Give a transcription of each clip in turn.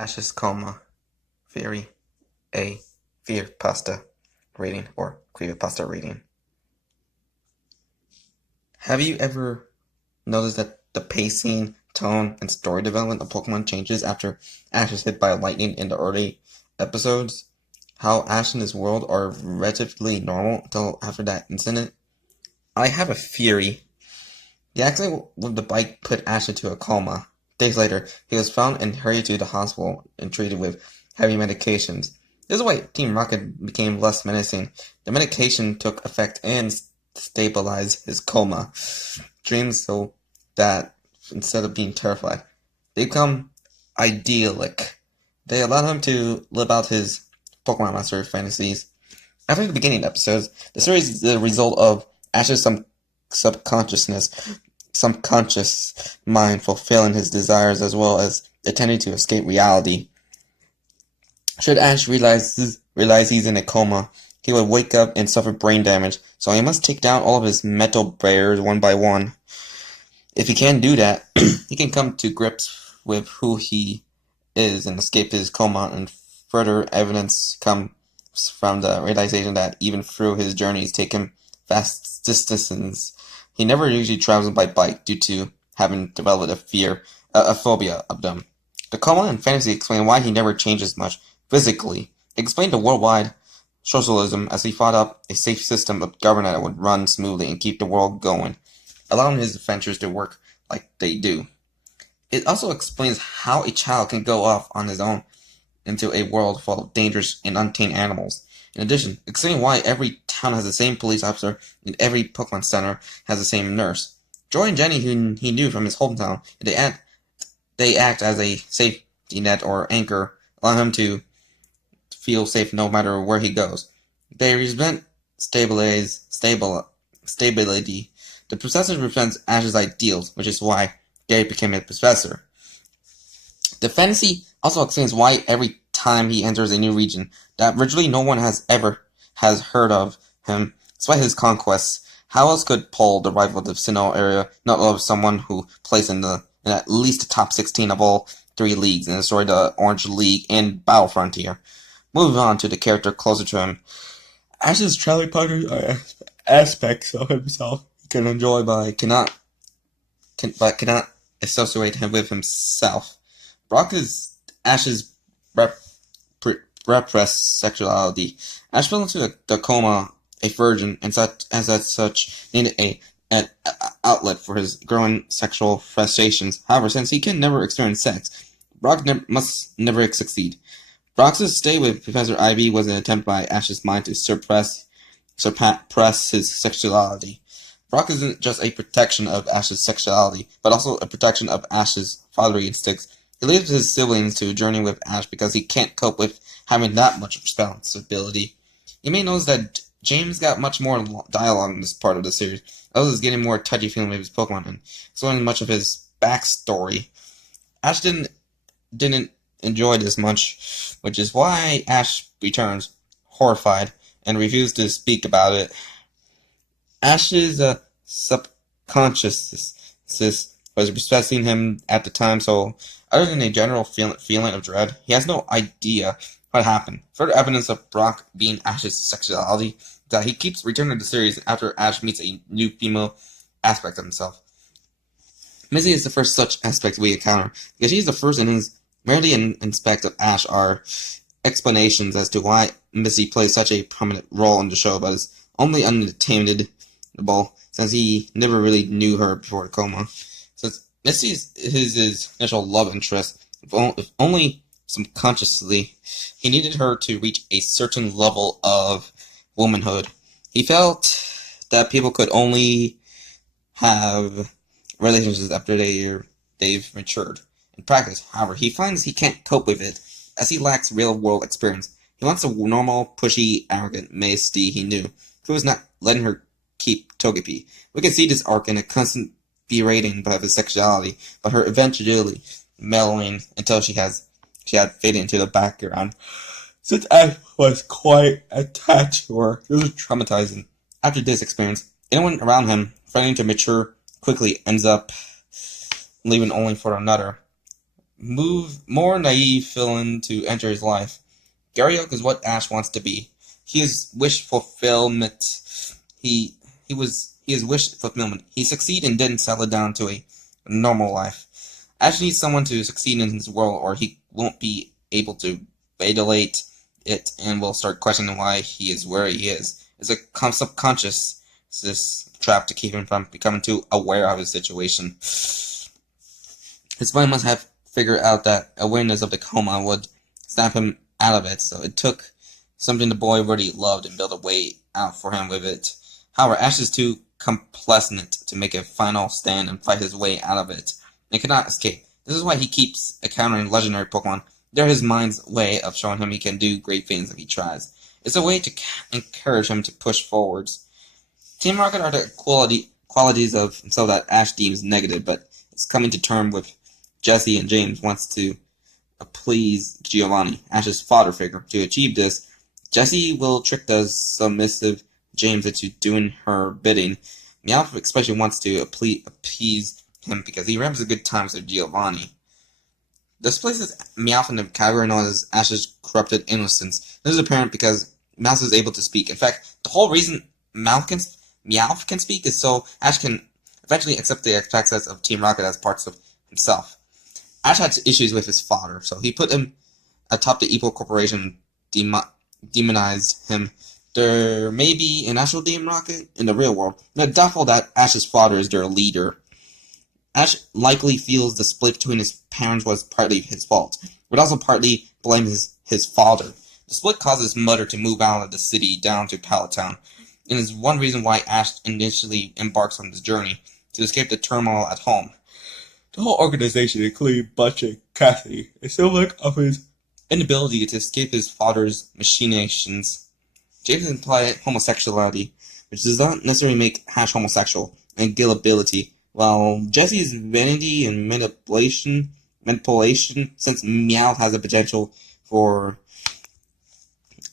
Ash's Coma, Theory, A, Creepypasta Reading, or Creepypasta Reading. Have you ever noticed that the pacing, tone, and story development of Pokemon changes after Ash is hit by lightning in the early episodes? How Ash and his world are relatively normal until after that incident? I have a theory. The accident with the bike put Ash into a coma. Days later, he was found and hurried to the hospital and treated with heavy medications. This is why Team Rocket became less menacing. The medication took effect and stabilized his coma dreams so that instead of being terrified, they become idyllic. They allowed him to live out his Pokemon Master fantasies. After the beginning episodes, the series is the result of Ash's subconscious mind fulfilling his desires as well as attempting to escape reality. Should Ash realize he's in a coma, he would wake up and suffer brain damage, so he must take down all of his mental barriers one by one. If he can do that, he can come to grips with who he is and escape his coma, and further evidence comes from the realization that even through his journeys take him vast distances, he never usually travels by bike due to having developed a phobia of them. The coma and fantasy explain why he never changes much physically. It explained the worldwide socialism as he fought up a safe system of government that would run smoothly and keep the world going, allowing his adventures to work like they do. It also explains how a child can go off on his own into a world full of dangerous and untamed animals. In addition, explaining why every town has the same police officer and every Pokemon Center has the same nurse. Joy and Jenny, who he knew from his hometown, they act as a safety net or anchor, allowing him to feel safe no matter where he goes. They represent stability. The professor represents Ash's ideals, which is why Gary became a professor. The fantasy also explains why every time he enters a new region that virtually no one has heard of him, despite his conquests, how else could Paul, the rival of the Sinnoh area, not love someone who plays in at least the top 16 of all three leagues and destroyed the Orange League and Battle Frontier? Moving on to the character closer to him, Ash's traveling partners are aspects of himself he can enjoy but cannot associate him with himself. Brock is Ash's repressed sexuality. Ash fell into the coma a virgin and as such needed an outlet for his growing sexual frustrations. However, since he can never experience sex, Brock must never succeed. Brock's stay with Professor Ivy was an attempt by Ash's mind to suppress his sexuality. Brock isn't just a protection of Ash's sexuality, but also a protection of Ash's fatherly instincts. He leaves his siblings to journey with Ash because he can't cope with having that much responsibility. You may notice that James got much more dialogue in this part of the series. Others is getting more touchy-feely with his Pokemon and explaining much of his backstory. Ash didn't enjoy this much, which is why Ash returns, horrified, and refuses to speak about it. Ash's subconscious was expressing him at the time, so other than a general feeling of dread, he has no idea what happened. Further evidence of Brock being Ash's sexuality is that he keeps returning to the series after Ash meets a new female aspect of himself. Missy is the first such aspect we encounter, because she's the first in his merely an aspect of Ash are explanations as to why Missy plays such a prominent role in the show, but is only unattainable since he never really knew her before the coma. Since Missy is his initial love interest, if only subconsciously, he needed her to reach a certain level of womanhood. He felt that people could only have relationships after they've matured. In practice, however, he finds he can't cope with it, as he lacks real-world experience. He wants a normal, pushy, arrogant Misty he knew, who was not letting her keep Togepi. We can see this arc in a constant berating of his sexuality, but her eventually mellowing until she had faded into the background. Since Ash was quite attached to her, it was traumatizing. After this experience, anyone around him, failing to mature quickly, ends up leaving only for another. more naive villain to enter his life. Gary Oak is what Ash wants to be. He is wish fulfillment. He is wish fulfillment. He succeeded and didn't settle down to a normal life. Ash needs someone to succeed in his world, or he won't be able to validate it and will start questioning why he is where he is. It's a subconscious this trap to keep him from becoming too aware of his situation. His mind must have figured out that awareness of the coma would snap him out of it, so it took something the boy really loved and built a way out for him with it. However, Ash is too complacent to make a final stand and fight his way out of it, and cannot escape. This is why he keeps encountering legendary Pokemon. They're his mind's way of showing him he can do great things if he tries. It's a way to encourage him to push forwards. Team Rocket are the qualities of himself that Ash deems negative, but is coming to terms with Jesse and James wants to please Giovanni, Ash's father figure. To achieve this, Jesse will trick the submissive James into doing her bidding. Meowth especially wants to appease him because he remembers the good times with Giovanni. This places Meowth in the category known as Ash's corrupted innocence. This is apparent because Meowth is able to speak. In fact, the whole reason Meowth can speak is so Ash can eventually accept the access of Team Rocket as parts of himself. Ash had issues with his father, so he put him atop the evil corporation and demonized him. There may be an actual Team Rocket in the real world, but it's doubtful that Ash's father is their leader. Ash likely feels the split between his parents was partly his fault, but also partly blames his father. The split causes Mother to move out of the city down to Pallet Town, and is one reason why Ash initially embarks on this journey, to escape the turmoil at home. The whole organization, including Butch and Kathy, is symbolic of his inability to escape his father's machinations. James implied homosexuality, which does not necessarily make Ash homosexual, and gullibility, while Jesse's vanity and manipulation, since Meowth has a potential for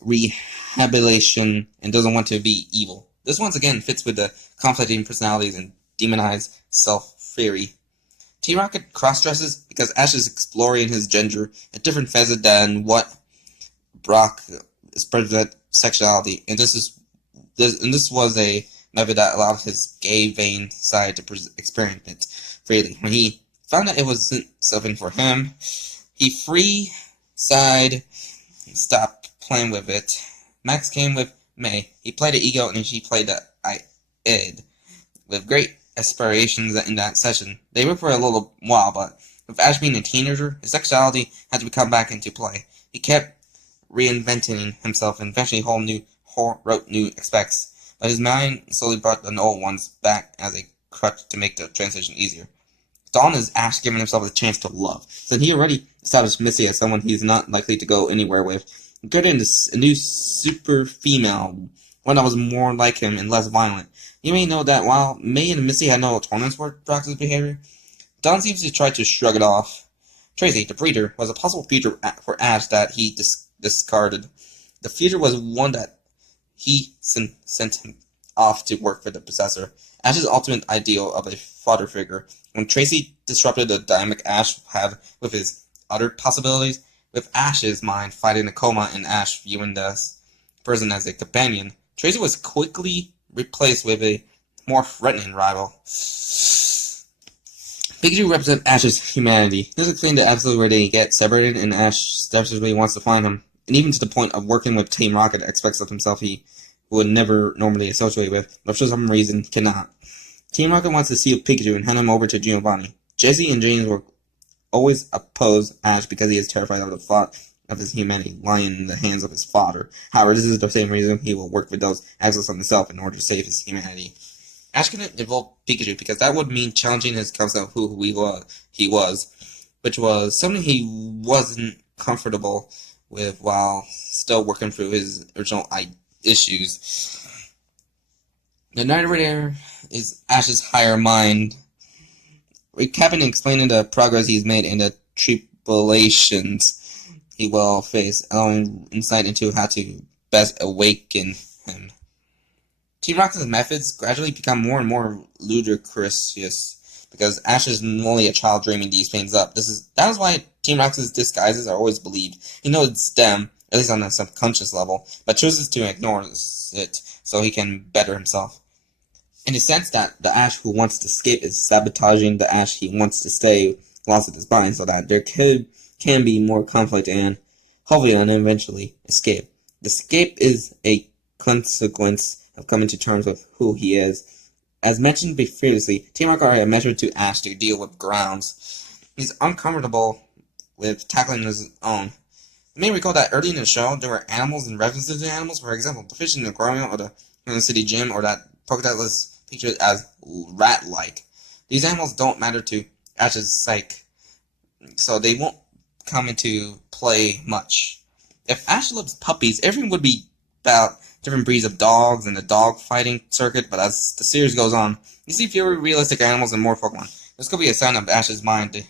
rehabilitation and doesn't want to be evil. This once again fits with the conflicting personalities and demonized self-theory. T-Rocket cross-dresses because Ash is exploring his gender, a different facet than what Brock expressed sexuality, and this was a method that allowed his gay vain side to experiment it freely. When he found that it wasn't something for him, he free side stopped playing with it. Max came with May. He played the ego and she played the id. With great aspirations in that session. They were for a little while, but with Ash being a teenager, his sexuality had to come back into play. He kept reinventing himself and eventually wrote new aspects, but his mind slowly brought the old ones back as a crutch to make the transition easier. Dawn is Ash giving himself a chance to love, since he already established Missy as someone he's not likely to go anywhere with. He created a new super female, one that was more like him and less violent. You may know that while May and Missy had no tolerance for Brock's behavior, Dawn seems to try to shrug it off. Tracy, the breeder, was a possible future for Ash that he discarded. The future was one that he sent him off to work for the Possessor. Ash's ultimate ideal of a father figure. When Tracy disrupted the dynamic Ash had with his other possibilities, with Ash's mind fighting the Coma and Ash viewing the person as a companion, Tracy was quickly replaced with a more threatening rival. Pikachu represents Ash's humanity. This explains the episode where they get separated and Ash desperately wants to find him, and even to the point of working with Team Rocket expects of himself he would never normally associate with, but for some reason cannot. Team Rocket wants to seal Pikachu and hand him over to Giovanni. Jesse and James will always oppose Ash because he is terrified of the thought of his humanity lying in the hands of his father. However, this is the same reason he will work with those access on himself in order to save his humanity. Ash couldn't evolve Pikachu because that would mean challenging his concept of who he was, which was something he wasn't comfortable with while still working through his original issues. The narrator is Ash's higher mind, recapping and explaining the progress he's made in the tribulations he will face, allowing insight into how to best awaken him. Team Rocket's methods gradually become more and more ludicrous because Ash is only a child dreaming these things up. That is why Team Rocket's disguises are always believed. He knows it's them, at least on a subconscious level, but chooses to ignore it so he can better himself. In the sense that the Ash who wants to escape is sabotaging the Ash he wants to stay lost with his mind, so that there can be more conflict and hopefully and eventually escape. The escape is a consequence of coming to terms with who he is. As mentioned previously, Team Rocket are a measure to Ash to deal with grounds. He's uncomfortable with tackling his own. You may recall that early in the show, there were animals and references to animals. For example, the fish in the aquarium or the city gym, or that Pokedex was pictured as rat-like. These animals don't matter to Ash's psyche, so they won't come into play much. If Ash loves puppies, everything would be about different breeds of dogs and the dog fighting circuit, but as the series goes on, you see fewer realistic animals and more Pokemon. This could be a sign of Ash's mind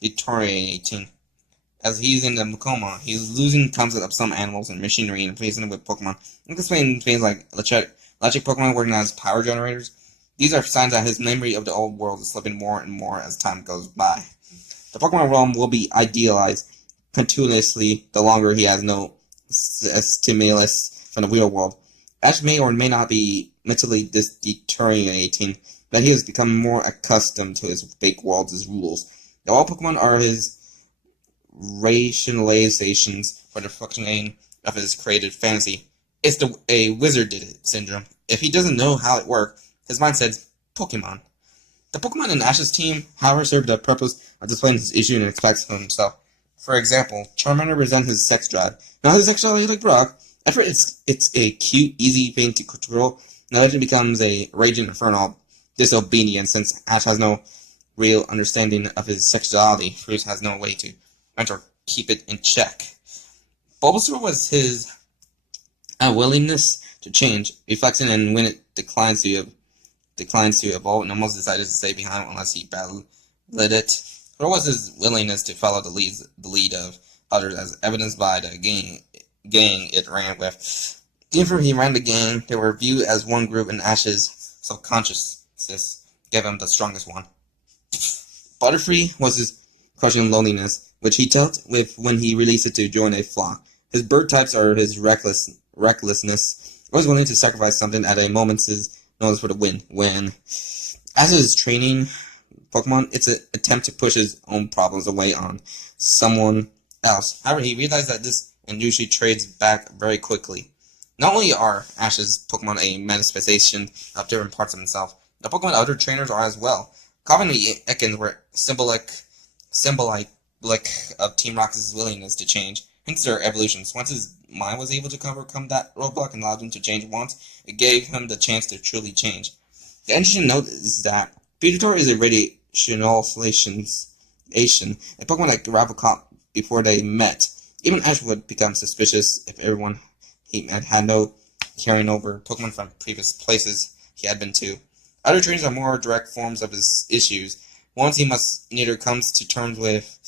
deteriorating. As he's in the Coma, he's losing concept of some animals and machinery and replacing it with Pokemon. You can explain things like electric Pokemon working as power generators. These are signs that his memory of the old world is slipping more and more as time goes by. The Pokemon realm will be idealized continuously the longer he has no stimulus from the real world. Ash may or may not be mentally deteriorating, but he has become more accustomed to his fake world's rules. Now, all Pokemon are his rationalizations for the functioning of his created fantasy. It's a wizard did it syndrome. If he doesn't know how it works, his mind says Pokemon. The Pokemon in Ash's team, however, serve the purpose of displaying his issue and expects from himself. For example, Charmander resents his sex drive. Not his sexuality like Brock. At first, it's a cute, easy thing to control. Now it becomes a raging infernal disobedience since Ash has no real understanding of his sexuality. Fruit has no way to or keep it in check. Bulbasaur was his willingness to change, reflecting in when it declines to evolve, and almost decided to stay behind unless he battled it. Or was his willingness to follow the lead of others, as evidenced by the gang it ran with. Even if he ran the gang, they were viewed as one group, and Ash's subconsciousness gave him the strongest one. Butterfree was his crushing loneliness, which he dealt with when he released it to join a flock. His bird types are his recklessness, always willing to sacrifice something at a moment's notice for the win. When, as his training Pokemon, it's an attempt to push his own problems away on someone else. However, he realized that this usually trades back very quickly. Not only are Ash's Pokemon a manifestation of different parts of himself, the Pokemon other trainers are as well. Coven and Ekans were symbolic of Team Rocket's willingness to change, hence their evolutions. Once his mind was able to overcome that roadblock and allowed him to change once, it gave him the chance to truly change. The interesting note is that Pidgeotto is a radiation, a Pokemon like Gravelcop before they met. Even Ash would become suspicious if everyone he met had no carrying over Pokemon from previous places he had been to. Other trainers are more direct forms of his issues, ones he must neither come to terms with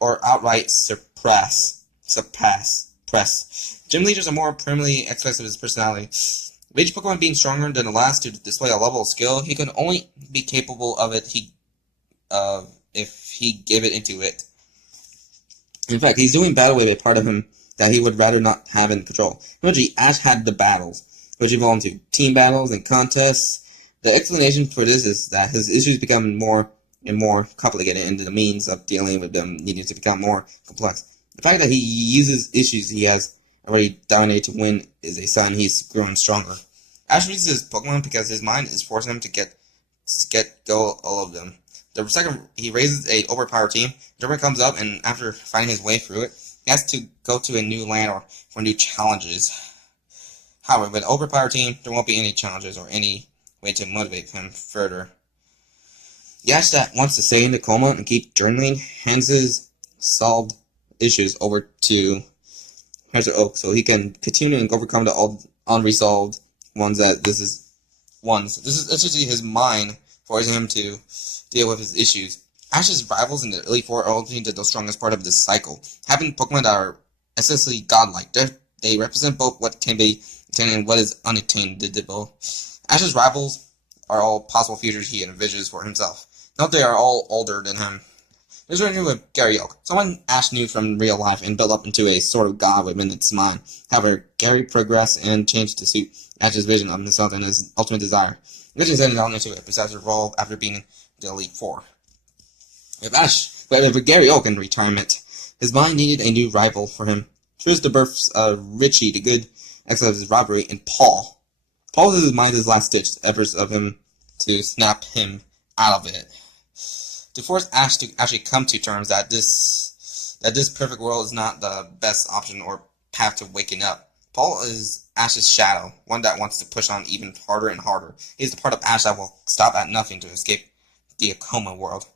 or outright surpass. Gym leaders are more permanently expressive of his personality. With each Pokemon being stronger than the last to display a level of skill, he can only be capable of it if he gave it into it. In fact, he's doing battle with a part of him that he would rather not have in control. Originally, Ash had the battles, which evolved into team battles and contests. The explanation for this is that his issues become more and more complicated, and the means of dealing with them needing to become more complex. The fact that he uses issues he has already dominated to win is a sign he's growing stronger. Ash uses his Pokemon because his mind is forcing him to get go all of them. The second he raises a overpowered team, Dermot comes up, and after finding his way through it, he has to go to a new land or for new challenges. However, with an overpowered team, there won't be any challenges or any way to motivate him further. Yash that wants to stay in the Coma and keep journaling hands his solved issues over to Professor Oak so he can continue and overcome the unresolved ones that this is essentially his mind forcing him to deal with his issues. Ash's rivals in the Elite Four are ultimately the strongest part of this cycle, having Pokemon that are essentially godlike. They represent both what can be attained and what is unattainable. Ash's rivals are all possible futures he envisions for himself. Note they are all older than him. There's an interview with Gary Oak, someone Ash knew from real life and built up into a sort of god within its mind. However, Gary progressed and changed to suit Ash's vision of himself and his ultimate desire. Which is ended on into a possessive role after being in the Elite Four. With Gary Oak in retirement, his mind needed a new rival for him. Chose the births of Richie, the good ex of his robbery, and Paul. Paul was his mind's last-ditch efforts of him to snap him out of it. To force Ash to actually come to terms that this perfect world is not the best option or path to waking up. Paul is Ash's shadow, one that wants to push on even harder and harder. He is the part of Ash that will stop at nothing to escape the Coma world.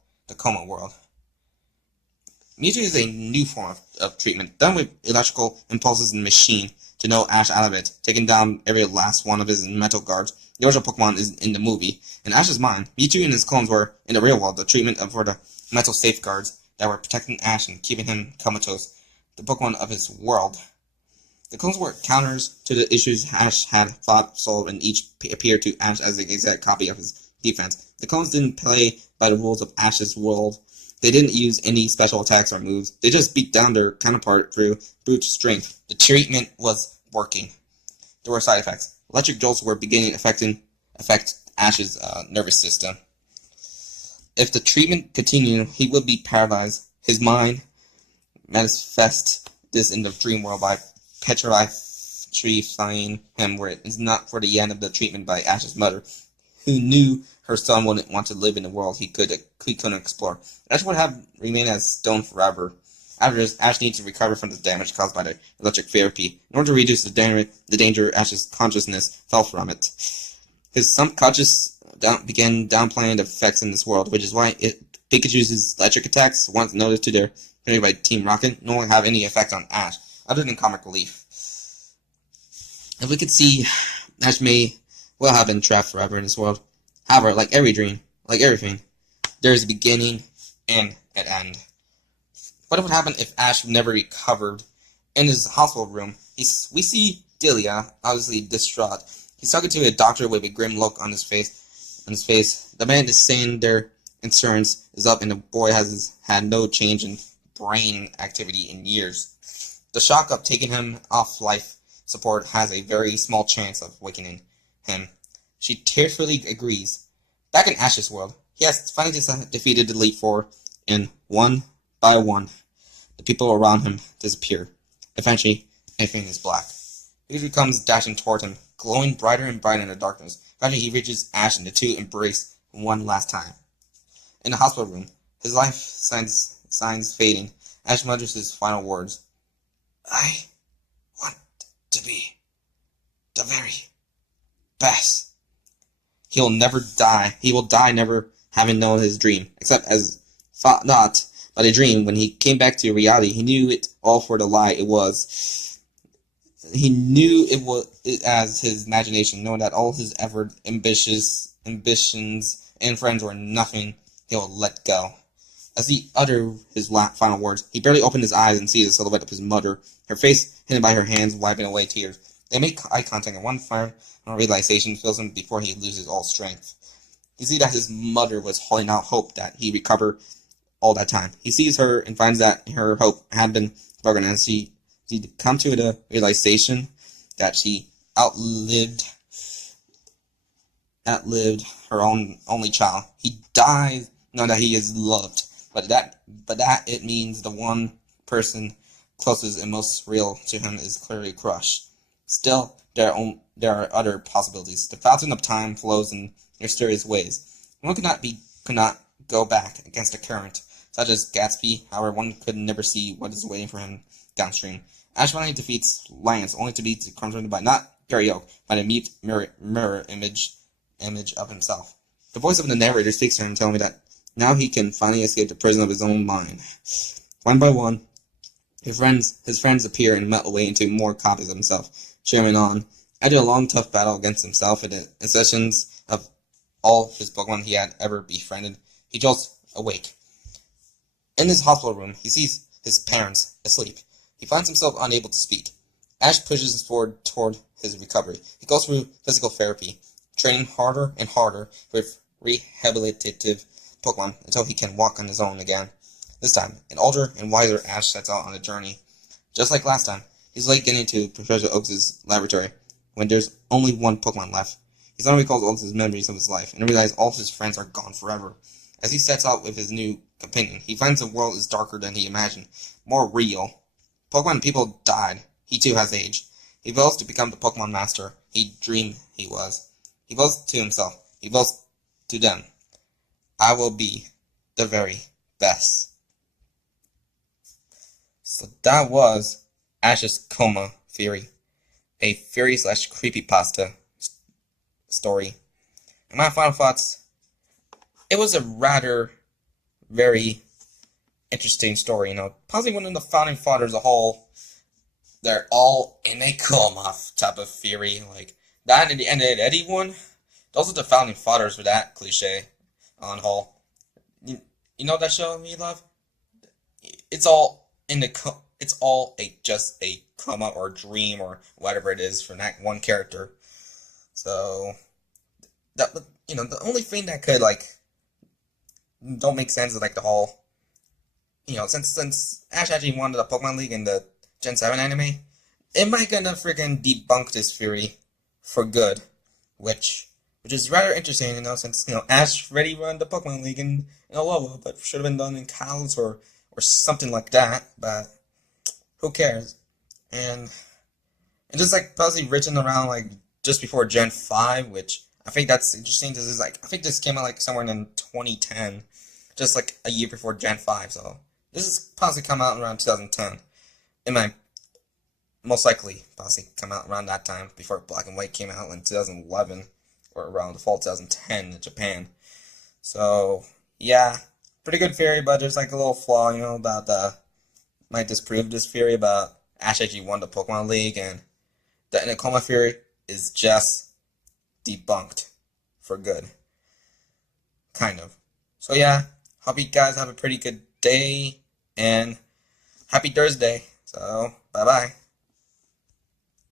Mewtwo is a new form of treatment, done with electrical impulses and machine to know Ash out of it, taking down every last one of his mental guards. The original Pokemon is in the movie. In Ash's mind, Mewtwo and his clones were, in the real world, the treatment for the mental safeguards that were protecting Ash and keeping him comatose, the Pokemon of his world. The clones were counters to the issues Ash had fought, solved, and each appeared to Ash as the exact copy of his defense. The clones didn't play by the rules of Ash's world. They didn't use any special attacks or moves. They just beat down their counterpart through brute strength. The treatment was working. There were side effects. Electric jolts were beginning to affect Ash's nervous system. If the treatment continued, he would be paralyzed. His mind manifests this in the dream world by petrifying him, where it is not for the end of the treatment by Ash's mother, who knew her son wouldn't want to live in the world he couldn't explore. Ash would have remained as stone forever. After this, Ash needs to recover from the damage caused by the electric therapy. In order to reduce the danger, Ash's consciousness fell from it. His subconscious began downplaying the effects in this world, which is why Pikachu's electric attacks, once noticed to their by Team Rocket, no longer have any effect on Ash, other than comic relief. If we could see, Ash may well have been trapped forever in this world. However, like every dream, like everything, there is a beginning and an end. What would happen if Ash never recovered? In his hospital room, we see Delia, obviously distraught. He's talking to a doctor with a grim look on his face. The man is saying their insurance is up, and the boy has had no change in brain activity in years. The shock of taking him off life support has a very small chance of awakening him. She tearfully agrees. Back in Ash's world, he has finally defeated the Elite Four, and one by one, the people around him disappear. Eventually, everything is black. He comes dashing toward him, glowing brighter and brighter in the darkness. Eventually, he reaches Ash, and the two embrace one last time. In the hospital room, his life signs fading. Ash mutters his final words. I want to be the very best. He will never die. He will die never having known his dream, except as thought not but a dream. When he came back to reality, he knew it all for the lie it was. He knew it as his imagination, knowing that all his ambitions and friends were nothing. He will let go. As he uttered his final words, he barely opened his eyes and sees the silhouette of his mother, her face hidden by her hands, wiping away tears. They make eye contact, and one final realization fills him before he loses all strength. He sees that his mother was holding out hope that he recover all that time. He sees her and finds that her hope had been broken, and she come to the realization that she outlived her only child. He dies knowing that he is loved, but that it means the one person closest and most real to him is clearly crushed. Still, there are other possibilities. The fountain of time flows in mysterious ways. One could not go back against the current, such as Gatsby. However, one could never see what is waiting for him downstream. Ash finally defeats Lance, only to be confronted by not Gary Oak, but a mute mirror image of himself. The voice of the narrator speaks to him, telling me that now he can finally escape the prison of his own mind. One by one, his friends appear and melt away into more copies of himself, cheering on. After a long, tough battle against himself and the sessions of all his Pokemon he had ever befriended, he jolts awake. In his hospital room, he sees his parents asleep. He finds himself unable to speak. Ash pushes forward toward his recovery. He goes through physical therapy, training harder and harder with rehabilitative Pokemon until he can walk on his own again. This time, an older and wiser Ash sets out on a journey. Just like last time, he's late getting to Professor Oak's laboratory when there's only one Pokemon left. He suddenly recalls all of his memories of his life and realizes all of his friends are gone forever. As he sets out with his new companion, he finds the world is darker than he imagined, more real. Pokemon and people died. He too has aged. He vows to become the Pokemon Master he dreamed he was. He vows to himself. He vows to them. I will be the very best. So that was Ash's Coma theory, a theory slash creepypasta story. And my final thoughts, it was a rather very interesting story, possibly one of the founding fathers as a whole, they're all in a coma type of theory, like that and the end of Eddie one, those are the founding fathers for that cliche on whole. You know that show you love? It's all in the it's all just a coma or dream or whatever it is for that one character. So that the only thing that could don't make sense is the whole since Ash actually won the Pokemon League in the Gen 7 anime, it might gonna freaking debunk this theory for good, which is rather interesting, since Ash already won the Pokemon League in Alola, but should have been done in Kalos or something like that. But who cares? And just possibly written around just before Gen 5, which I think that's interesting. This is I think this came out somewhere in 2010, just a year before Gen 5. So this is possibly come out around 2010. It might most likely possibly come out around that time before Black and White came out in 2011 or around the fall 2010 in Japan. So yeah, pretty good theory, but there's a little flaw, about might disprove this theory about Ash actually won the Pokemon League, and the Coma theory is just debunked for good. Kind of. So yeah, hope you guys have a pretty good day, and happy Thursday. So, bye-bye.